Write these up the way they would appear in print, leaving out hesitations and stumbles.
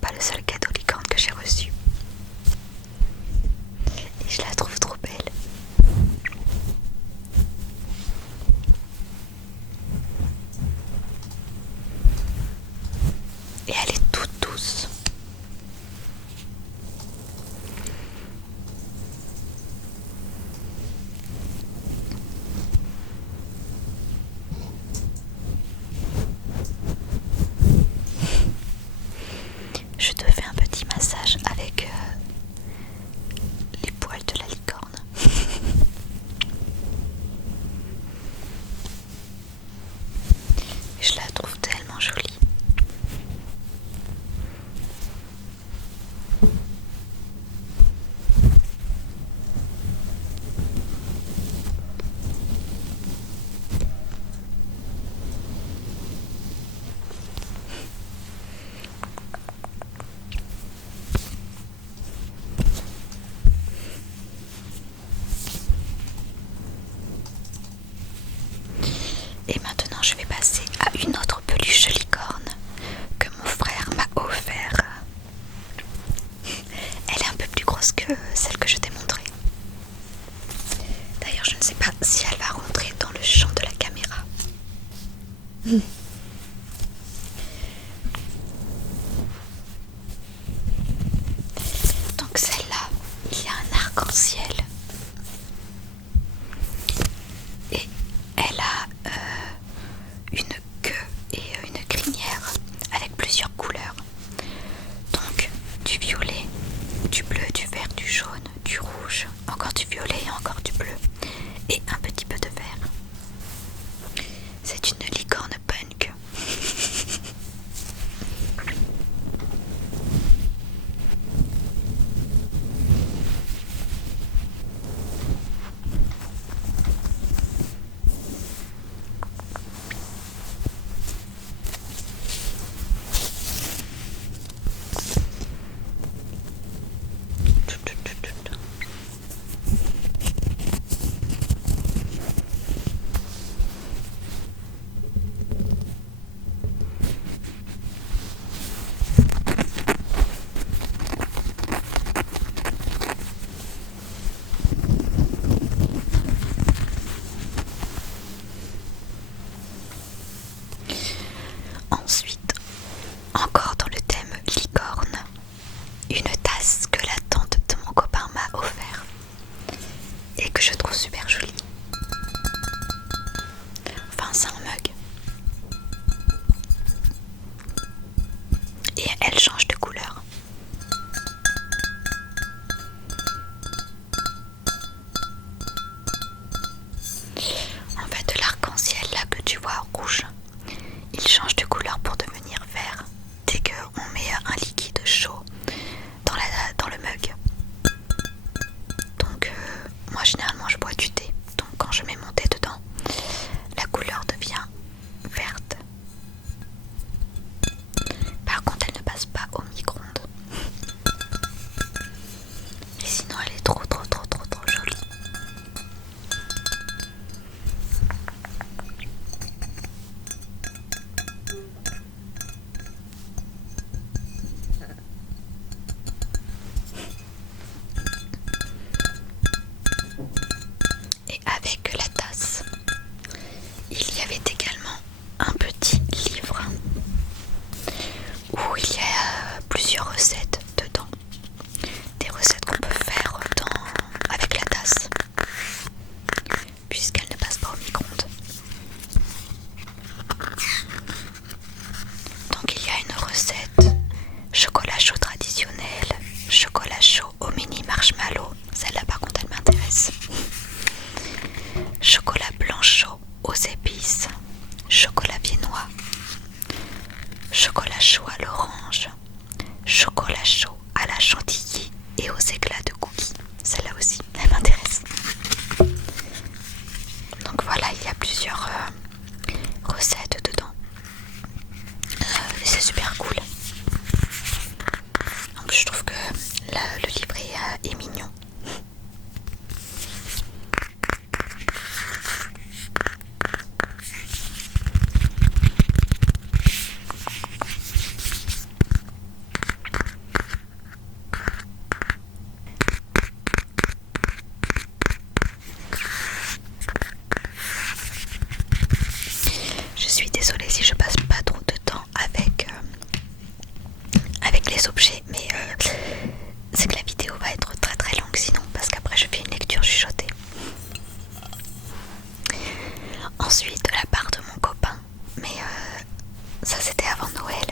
pas le seul cadeau licorne que j'ai reçu. Et je la trouve trop belle. Et elle est toute douce. Je te fais un petit massage avec les poils de la licorne. Et je la trouve tellement jolie. Et maintenant je vais passer à une autre peluche de licorne que mon frère m'a offert. Elle est un peu plus grosse que celle que je t'ai montrée. D'ailleurs je ne sais pas si elle va rentrer dans le champ de la caméra. Donc celle-là, il y a un arc-en-ciel. Et elle a une queue et une crinière avec plusieurs couleurs. Donc du violet, du bleu, du vert, du jaune, du rouge, encore du violet et encore du bleu. Et un petit peu de vert. C'est une licorne punk. Ensuite, encore dans le thème licorne, une tasse que la tante de mon copain m'a offert et que je trouve super jolie. Enfin, c'est un mug. Et elle change de couleur. En fait, l'arc-en-ciel là que tu vois rouge, il change de couleur pour devenir vert dès qu'on met un liquide chaud dans le mug. Donc moi généralement je bois du thé. Donc quand je mets mon thé dedans, la couleur devient verte. Par contre elle ne passe pas au micro-ondes. Et sinon elle est trop jolie. Et avec la tasse, il y avait également un petit livre où il y a plusieurs recettes dedans. Des recettes qu'on peut faire avec la tasse, puisqu'elle ne passe pas au micro-ondes. Donc il y a une recette chocolat chaud traditionnel, chocolat chaud au mini marshmallow. Celle-là par contre elle m'intéresse. Chocolat blanc chaud aux épices, chocolat viennois, chocolat chaud à l'orange, chocolat chaud à la chantilly et aux éclats de cookies. Celle-là aussi, elle m'intéresse. Donc voilà, il y a plusieurs recettes dedans. Et c'est super cool. Donc je trouve que le livret est mignon. les objets, mais c'est que la vidéo va être très très longue sinon, parce qu'après je fais une lecture chuchotée. Ensuite, de la part de mon copain, mais ça c'était avant Noël.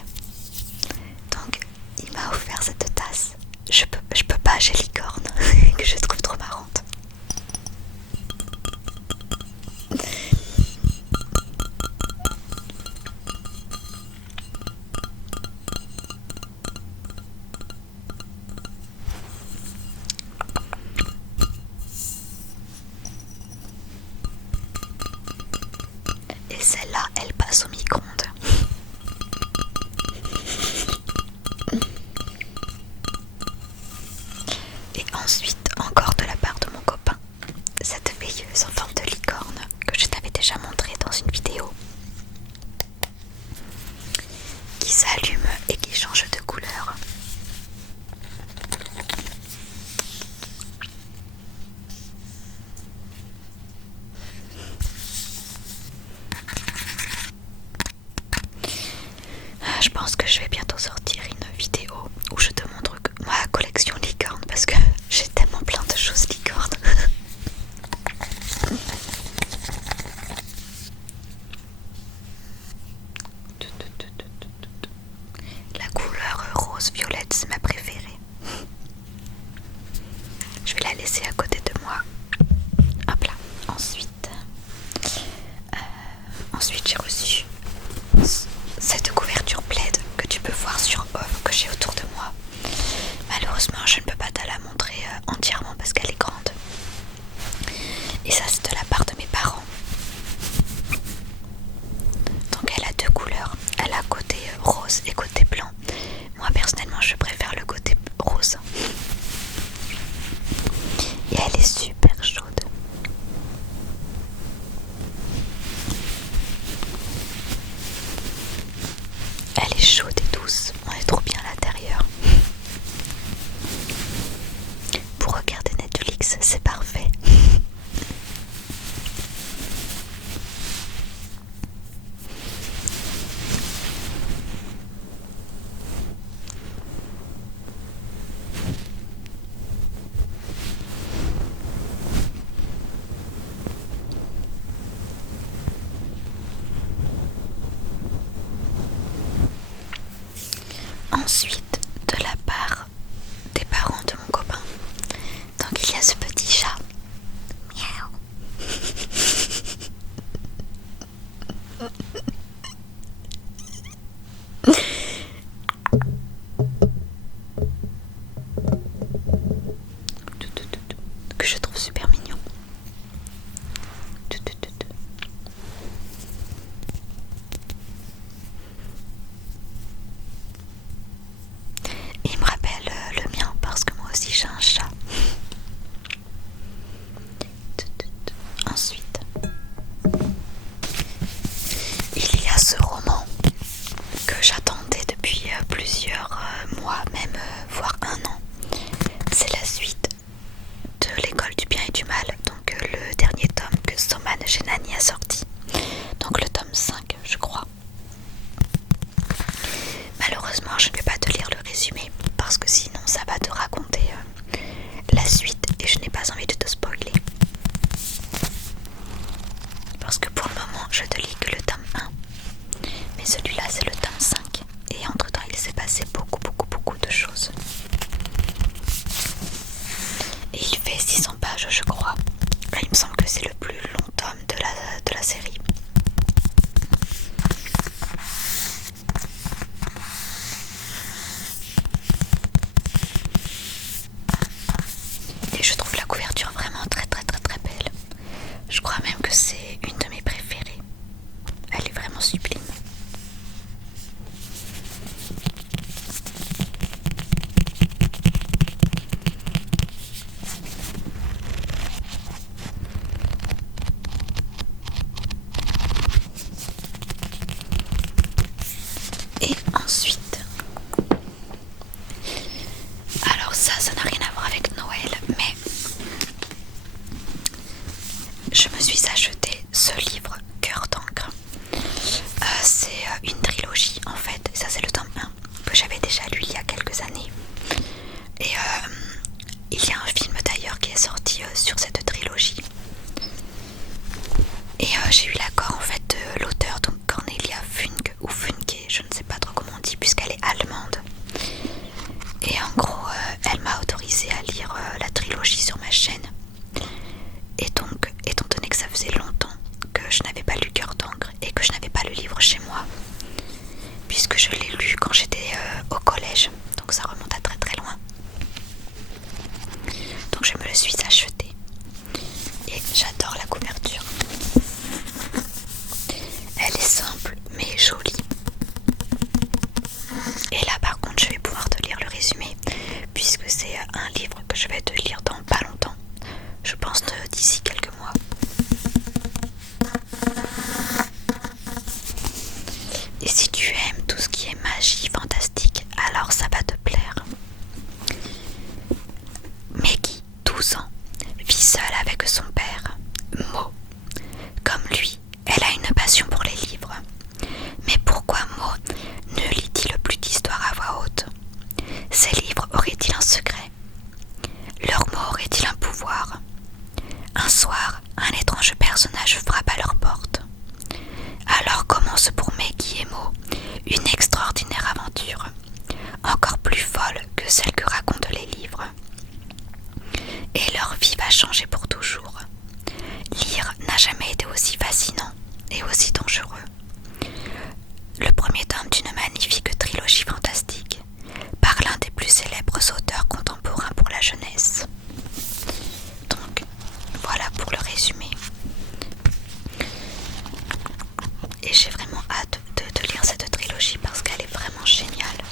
Donc il m'a offert cette tasse. Je peux pas, j'ai licorne, que je trouve trop marrante. Et celle-là, elle passe au micro-ondes. Et ensuite, encore de la part de mon copain, cette veilleuse en forme de licorne que je t'avais déjà montrée dans une vidéo, qui s'allume et qui change de couleur. Je pense que je vais bientôt sortir une vidéo où je te montre ma collection licorne parce que j'ai tellement plein de choses licorne. La couleur rose-violette, c'est ma préférée. Je vais la laisser à côté de moi. Hop là. Ensuite j'ai reçu cette couverture plaid que tu peux voir sur que j'ai autour de moi. Malheureusement, je ne peux pas te la montrer entièrement parce qu'elle est grande. Et ça, c'est de la part de mes parents. Donc elle a deux couleurs. Elle a côté rose et côté blanc. Moi personnellement, je préfère le côté rose. Et elle est super chaude. Elle est chaude et douce. On est trop bien à l'intérieur. Pour regarder Netflix, c'est parfait. Ensuite, de la part des parents de mon copain, donc il y a ce petit chat. Miaou. Que je trouve super mignon. Il me rappelle le mien parce que moi aussi j'ai un chat. Ensuite, il y a ce roman que j'attendais depuis plusieurs mois, même voire un an. C'est la suite de L'école du bien et du mal, donc le dernier tome que Soman Genani a sorti. Donc le tome 5, je crois. Malheureusement, je ne vais pas te lire le résumé parce que sinon ça va te raconter la suite et je n'ai pas envie de te spoiler. Parce que pour le moment, je te lis que le tome 1. Mais celui-là, c'est le tome 5. Et entre-temps, il s'est passé beaucoup de choses. Et il fait 600 pages, je crois. Il me semble que c'est le plus long tome de la série. Et je trouve la couverture vraiment très belle. Je crois même que c'est une de mes préférées. Elle est vraiment sublime. Et en gros, elle m'a autorisé à lire la trilogie sur ma chaîne. Et donc, étant donné que ça faisait longtemps que je n'avais pas lu Cœur d'encre et que je n'avais pas le livre chez moi, puisque je l'ai lu quand j'étais au collège, donc ça remonte à très très loin. Donc je me le suis acheté et j'adore la couverture. Elle est simple mais jolie. Et là par contre je vais pouvoir te lire le résumé, puisque c'est un livre que je vais te lire dans pas longtemps. Je pense d'ici quelques mois. Et si tu aimes tout ce qui est magie fantastique, alors ça va te plaire. Maggie, 12 ans, vit seule avec son père, Mo. Comme lui, elle a une passion pour les livres. Mais pourquoi Mo ne lit-il plus d'histoires à voix haute? Ces livres auraient-ils un secret? Leurs mots auraient-ils un pouvoir? Un soir, un étrange personnage frappe à leur porte. Alors commence pour Maggie et Mo une extraordinaire aventure, encore plus folle que celle que racontent les livres. Et leur vie va changer pour toujours. Lire n'a jamais été aussi fascinant et aussi dangereux. Le premier tome d'une magnifique trilogie fantastique par l'un des plus célèbres auteurs contemporains pour la jeunesse. Donc, voilà pour le résumé. Et j'ai vraiment hâte de lire cette trilogie parce qu'elle est vraiment géniale.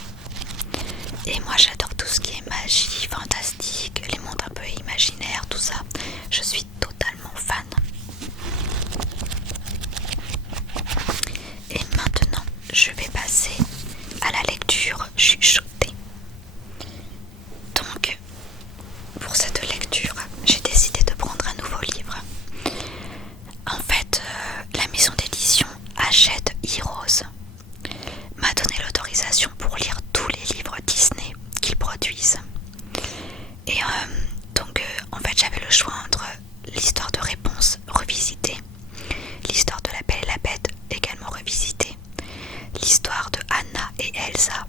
Et moi j'adore tout ce qui est magie, fantastique, les mondes un peu imaginaires, tout ça. Je suis totalement fan. Et maintenant, je vais passer à la lecture chuchotée. Donc, pour cette lecture, j'ai décidé de prendre un nouveau livre. En fait, la maison d'édition Hachette Heroes m'a donné l'autorisation pour lire tous les livres Disney qu'ils produisent. Et donc, en fait, j'avais le choix entre l'histoire de Réponse revisitée, l'histoire de La Belle et la Bête également revisitée, l'histoire de Anna et Elsa,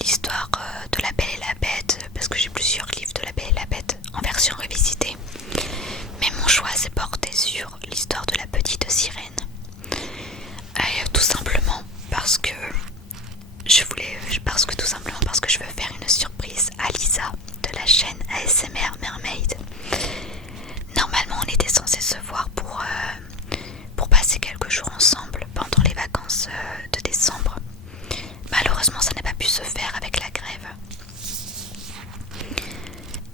l'histoire de La Belle et la Bête, parce que j'ai plusieurs livres de La Belle et la Bête en version revisitée. Mais mon choix s'est porté sur l'histoire de la petite sirène. Tout simplement parce que je veux faire une surprise à Lisa de la chaîne ASMR Mermaid. Normalement on était censé se voir pour passer quelques jours ensemble pendant les vacances de décembre. Malheureusement ça n'a pas pu se faire avec la grève.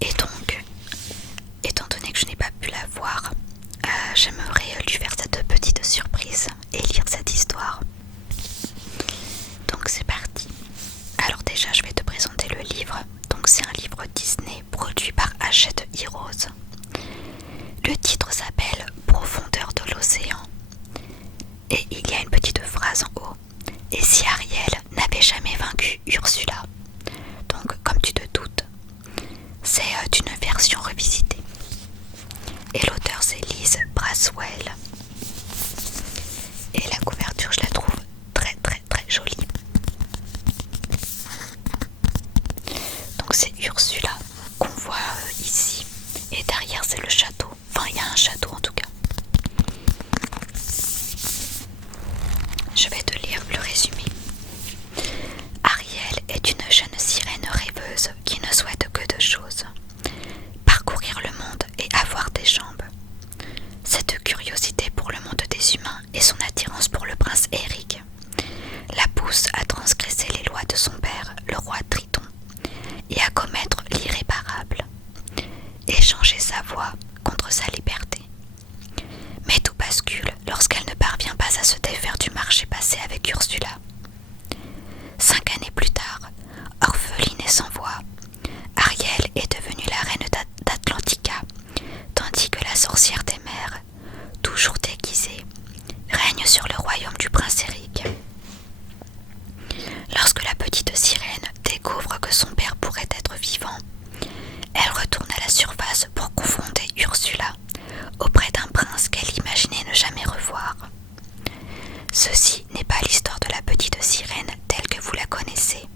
Et donc, étant donné que je n'ai pas pu la voir, j'aimerais lui faire cette petite surprise et lire cette histoire. Donc c'est parti. Alors déjà je vais te présenter le livre. Donc c'est un livre Disney produit par Hachette Heroes. Le titre s'appelle Profondeur de l'océan. Et il y a une petite phrase en haut. Et si Ariel n'avait jamais vaincu Ursula? Donc comme tu te doutes, c'est une version revisitée. Et l'auteur c'est Liz Braswell. Et la couverture je la trouve très très très jolie. Donc c'est Ursula qu'on voit ici. Et derrière c'est le château. Enfin il y a un château en tout cas. Je vais te lire le résumé. Ariel est une jeune sirène rêveuse qui ne souhaite que deux choses: parcourir le monde et avoir des jambes. Cette curiosité pour le monde des humains et son attirance pour le prince Eric la pousse à transgresser les lois de son père, le roi Triton, et à commettre l'irréparable, échanger sa voix contre sa liberté. Mais tout bascule lorsqu'elle ne parvient pas à se défaire du marché passé avec Ursula. 5 années plus tard, orpheline et sans voix, Ariel est devenue la reine d'Atlantica, tandis que la sorcière des mers, toujours déguisée, règne sur le royaume du prince Eric. Lorsque la petite sirène découvre que son père pourrait être vivant, elle retourne à la surface pour confronter Ursula auprès d'un prince qu'elle imaginait ne jamais revoir. Ceci n'est pas l'histoire de la petite sirène telle que vous la connaissez.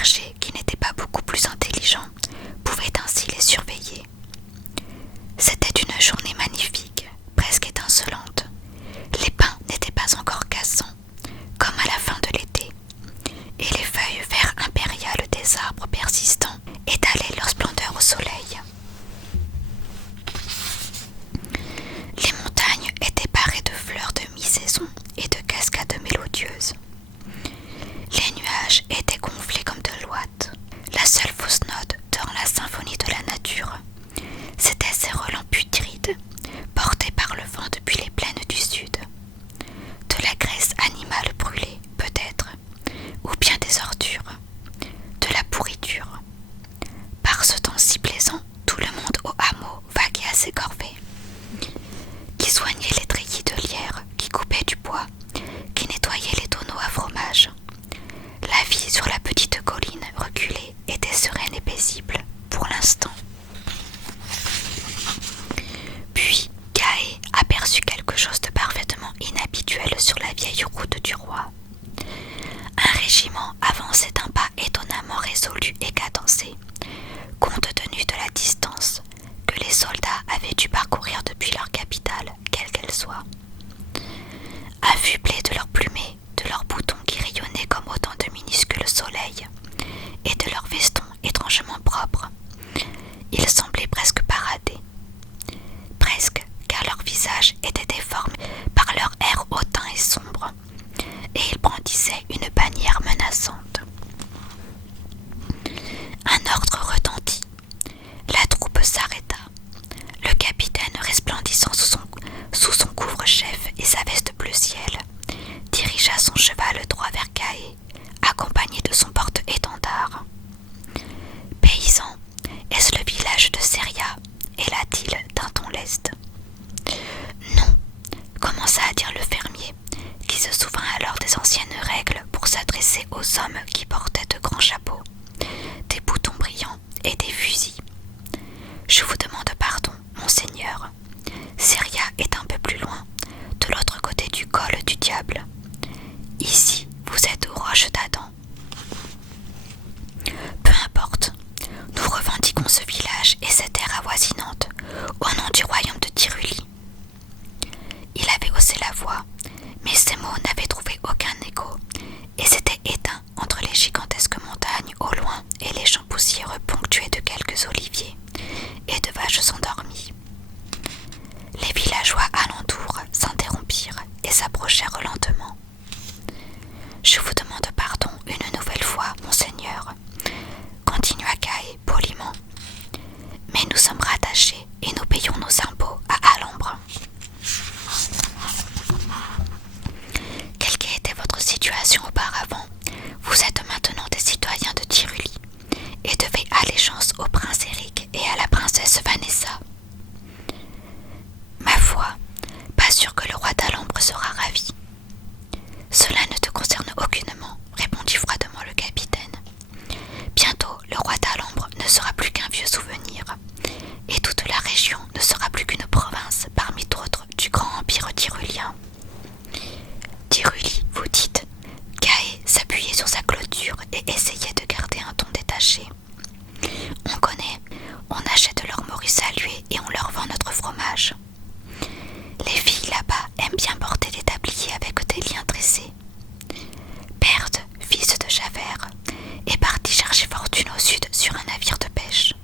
bergers, qui n'étaient pas beaucoup plus intelligents, pouvaient ainsi les surveiller. C'était une journée magnifique, presque étincelante. Les pins n'étaient pas encore cassants, comme à la fin de l'été, et les feuilles vert impériales des arbres persistants étalaient leur splendeur au soleil. Les montagnes étaient parées de fleurs de mi-saison et de cascades mélodieuses. Les nuages étaient gonflés comme de l'ouate. La seule fausse note dans la symphonie de la nature, c'étaient ces relents putrides, portés par le vent depuis les plaines du sud. De la graisse animale brûlée, peut-être, ou bien des ordures, de la pourriture. Par ce temps si plaisant, tout le monde au hameau vaguait à ses corvées. Qui soignait les treillis de lierre, qui coupait du bois, qui nettoyait les tonneaux à fromage. La vie sur la petite colline reculée était sereine et paisible, pour l'instant. Puis, Gaé aperçut quelque chose de parfaitement inhabituel sur la vieille route du roi. Un régiment avançait d'un pas étonnamment résolu et cadencé, compte tenu de la distance que les soldats avaient dû parcourir depuis leur capitale, quelle qu'elle soit. Affublés de leurs plumées, de leurs boutons qui rayonnaient comme autant de minuscules soleils, et de leurs vestons étrangement propres, ils semblaient presque parader. Presque, car leur visage était déformé par leur air hautain et sombre, et ils brandissaient une bannière menaçante. Un ordre retentit. La troupe s'arrêta. Le capitaine, resplendissant sous son couvre-chef et sa veste bleu ciel, dirigea son cheval droit vers Gaé, accompagné de son porte-étendard. « Paysan, est-ce le village de Seria ?» héla-t-il d'un ton leste. « Non », commença à dire le fermier, qui se souvint alors des anciennes règles pour s'adresser aux hommes qui portaient de grands chapeaux, des boutons brillants et des fusils. « Je vous demande pardon, monseigneur. Seria est un peu plus loin, de l'autre côté du col du diable. Ici, vous êtes aux roches d'Adam. » Peu importe, nous revendiquons ce village et cette terre avoisinante au nom du royaume de Tyruli. Il avait haussé la voix, mais ces mots n'avaient trouvé aucun écho et s'étaient éteints entre les gigantesques montagnes au loin et les champs poussiéreux ponctués de quelques oliviers et de vaches endormies. Les villageois alentour s'interrompirent et s'approchèrent lentement. « Je vous demande pardon une nouvelle fois, monseigneur, » continua Gaé poliment. « Mais nous sommes rattachés et nous payons nos impôts à Alambre. » Quelle qu'était votre situation auparavant, vous êtes maintenant des citoyens de Tyruli et devez allégeance au prince Éric et à la princesse Vanessa. Ma foi, pas sûr que le roi d'Alambre sera ravi. Cela ne te concerne aucunement, répondit froidement le capitaine. Bientôt, le roi d'Alambre ne sera plus qu'un vieux souvenir, et toute la région ne sera plus qu'une province parmi d'autres du grand empire tyrulien. Tyruli, vous dites. Gaé s'appuyait sur sa clôture et essayait de garder un ton détaché. On connaît, on achète leur morue saluée et on leur vend notre fromage. Les filles là-bas aiment bien porter des tabliers avec des liens tressés. Berde, fils de Javert, est parti chercher fortune au sud sur un navire de pêche.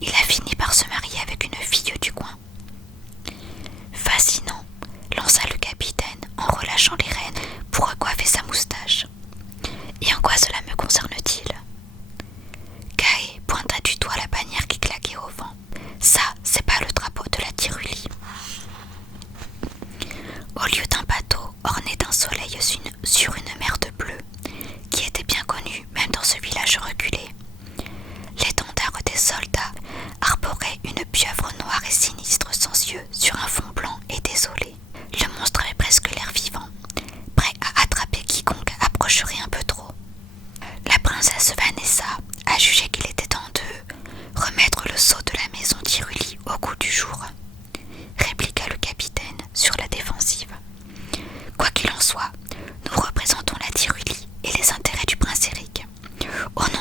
Il a fini par se marier avec une fille du coin. Fascinant, lança le capitaine en relâchant les rênes pour recoiffer sa moustache. Et en quoi cela me concerne-t-il ? Gaé pointa du doigt la bannière qui claquait au vent. Ça, c'est pas le drapeau de la Tyruli. Au lieu d'un bateau orné d'un soleil sur une mer de bleu, qui était bien connue même dans ce village reculé, l'étendard des soldats arborait une pieuvre noire et sinistre sans yeux sur un fond blanc et désolé. Le monstre avait presque l'air vivant, prêt à attraper quiconque approcherait un peu trop. La princesse Vanessa a jugé qu'il était temps de remettre le sceau de la maison Tyruli au goût du jour, répliqua le capitaine sur la défensive. Quoi qu'il en soit, nous représentons la Tyruli et les intérêts du prince Éric. Au nom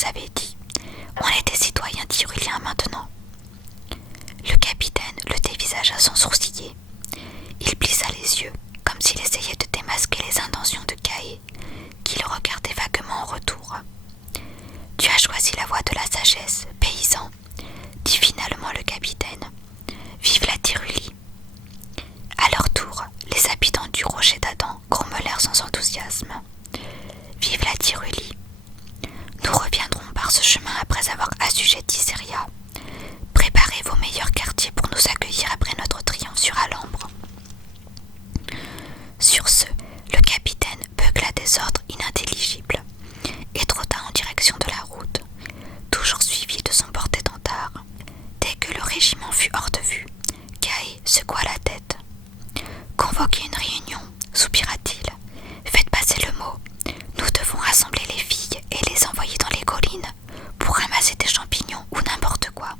vous avez dit. On est des citoyens tyruliens maintenant. Le capitaine le dévisagea sans sourciller. Il plissa les yeux, comme s'il essayait de démasquer les intentions de Caé, qui le regardait vaguement en retour. « Tu as choisi la voie de la sagesse, paysan, » dit finalement le capitaine. « Vive la Tyrulie !» À leur tour, les habitants du rocher d'Adam grommelèrent sans enthousiasme. « Vive la Tyrulie ! Nous reviendrons par ce chemin après avoir assujetti Seria. Préparez vos meilleurs quartiers pour nous accueillir après notre triomphe sur Alambre. » Sur ce, le capitaine beugla des ordres inintelligibles et trotta en direction de la route, toujours suivi de son porte-étendard. Dès que le régiment fut hors de vue, Caé secoua la tête. « Convoquez une réunion, soupira-t-il. Faites passer le mot. Nous devons rassembler les filles et les envoyer dans les collines pour ramasser des champignons ou n'importe quoi.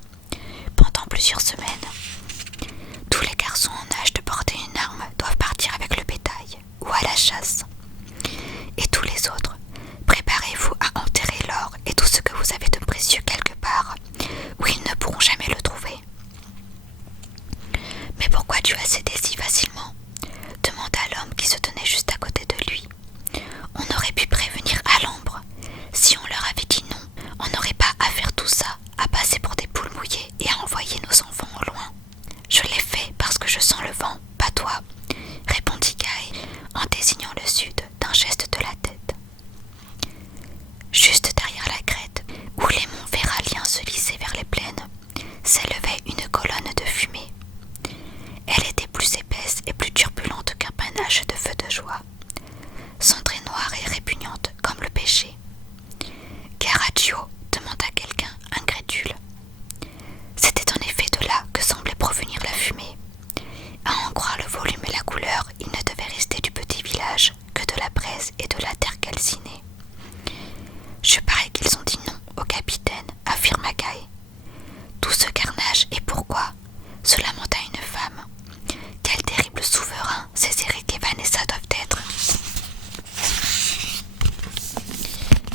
Pendant plusieurs semaines, tous les garçons en âge de porter une arme doivent partir avec le bétail ou à la chasse. Et tous les autres, préparez-vous à enterrer l'or et tout ce que vous avez de précieux quelque part où ils ne pourront jamais le trouver. » « Mais pourquoi tu as cédé si facilement ?» demanda l'homme qui se tenait juste à côté de lui. « On aurait pu prévenir Alambre. Si on leur avait dit non, on n'aurait pas à faire tout ça, à passer pour des poules mouillées et à envoyer nos enfants au loin. Je l'ai fait parce que je sens le vent, pas toi, » répondit Caé en désignant le sud d'un geste de la tête. Juste derrière la crête, où les monts véraliens se lissaient vers les plaines, s'élevait une colonne de fumée. Elle était plus épaisse et plus turbulente qu'un panache de feu de joie, cendrée noire et répugnante comme le péché. « Caraccio » demanda quelqu'un, incrédule. C'était en effet de là que semblait provenir la fumée. À en croire le volume et la couleur, il ne devait rester du petit village que de la braise et de la terre calcinée. « Je parie qu'ils ont dit non au capitaine, » affirma Caé. « Tout ce carnage et pourquoi ?» se lamenta une femme. « Quel terrible souverain ces Eric et Vanessa doivent être !»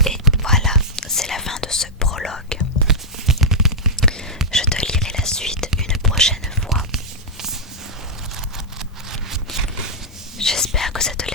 Et voilà, c'est la fin de ce prologue. Je te lirai la suite une prochaine fois. J'espère que cette